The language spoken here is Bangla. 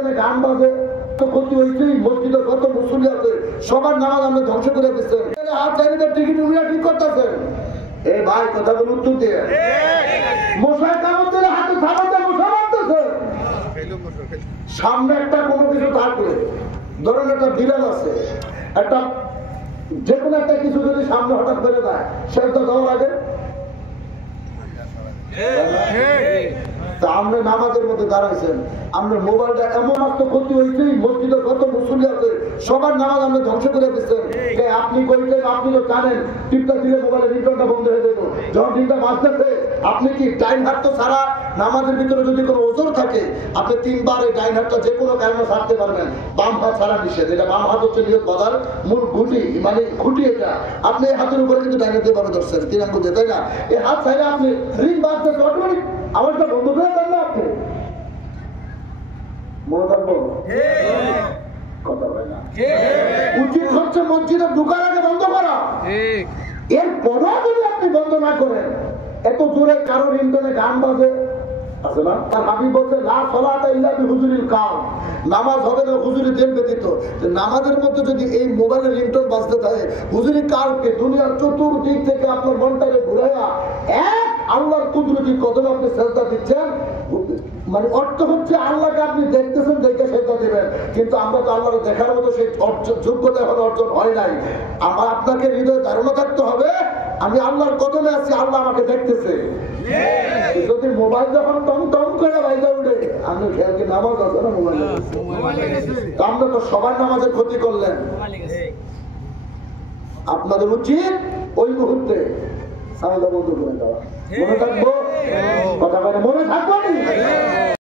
রিংটনে গান বাজে, ক্ষতি হয়েছে। মসজিদের কত মুসল্লি আছে, সবার নামাজ আপনি ধ্বংস করে দিচ্ছেন। হাত চাইলে টিকিট ঠিক করতেছেন। এই ভাই কথাগুলো উত্তর দিয়ে মশাই কামড় দিলে হাতে থামাতে মশা মারতেছে। সামনে একটা কোনো কিছু থাকলে, ধরেন একটা বিড়াল আছে, একটা যে কোনো একটা কিছু যদি সামনে হঠাৎ বেড়ে যায়, সেটা যাওয়ার আগে আমরা নামাজের মধ্যে দাঁড়াইছেন, আপনার মোবাইলটা এমন আস্ত ক্ষতি হয়েছে। মসজিদের কত মুসল্লি আছে, সবার নামাজ আপনি ধ্বংস করে দিচ্ছেন। আপনি কইতেন, আপনি তো জানেন টিপটা দিলে মোবাইলের রিংটনটা বন্ধ হয়ে যেত। যখন রিংটা বাজতেছে, আপনি কি ডাইন হাত তো ছাড়া নামাজের ভিতরে যদি কোনো ওজোর থাকে, আপনি তিনবার এই ডাইন হাতটা যে কোনো কারণে ছাড়তে পারবেন। বাম হাত ছাড়া নিষেধ। এটা বাম হাত হচ্ছে নিয়োগ বাধার মূল খুঁটি, মানে খুঁটি। এটা আপনি এই হাতের উপরে কিন্তু ডাইন হাতে ভাবে ধরছেন, তিন আঙ্গুল দিয়ে, তাই না? এই হাত ছাড়া আপনি রিং বাজতেছে, অটোমেটিক আওয়াজটা বন্ধ করে দেন না আপনি। মনে থাকবো কথা বলে না। উচিত হচ্ছে মসজিদে ঢোকার আগে বন্ধ করা। এরপরও যদি আপনি বন্ধ না করেন, এত জোরে কারো রিংটনে গান বাজে আছে না? তার হাবিব বলছে লা সালাতা ইল্লা বিহুজুরিল কাম, নামাজ হবে না হুজুরি দেন ব্যতীত। নামাজের মধ্যে যদি এই মোবাইলের রিংটোন বাজতে থাকে, হুজুরি কালকে দুনিয়ার চতুর্দিক থেকে আপনার মনটাকে ঘুরাইয়া এক আল্লাহর কুদরতি কদমে আপনি সেজদা দিচ্ছেন। মানে অর্থ হচ্ছে আল্লাহকে আপনি দেখতেছেন, দেখে সেজদা দিবেন। কিন্তু আমরা তো আল্লাহকে দেখার মতো সেই যোগ্যতা এখন অর্জন হয় নাই। আমার আপনাকে হৃদয়ে ধারণা থাকতে হবে, আমি আল্লাহর কদমে আছি, আল্লাহ আমাকে দেখতেছে। যদি মোবাইল যখন টং টং করে বাইরে উঠে, আপনি খেয়াল কি নামাজ আছে না মোবাইলে? আমরা তো সবার নামাজের ক্ষতি করলেন। আপনাদের উচিত ওই মুহূর্তে সামনে বন্ধ করে দেওয়া। মনে থাকবো কথা, মনে থাকবো।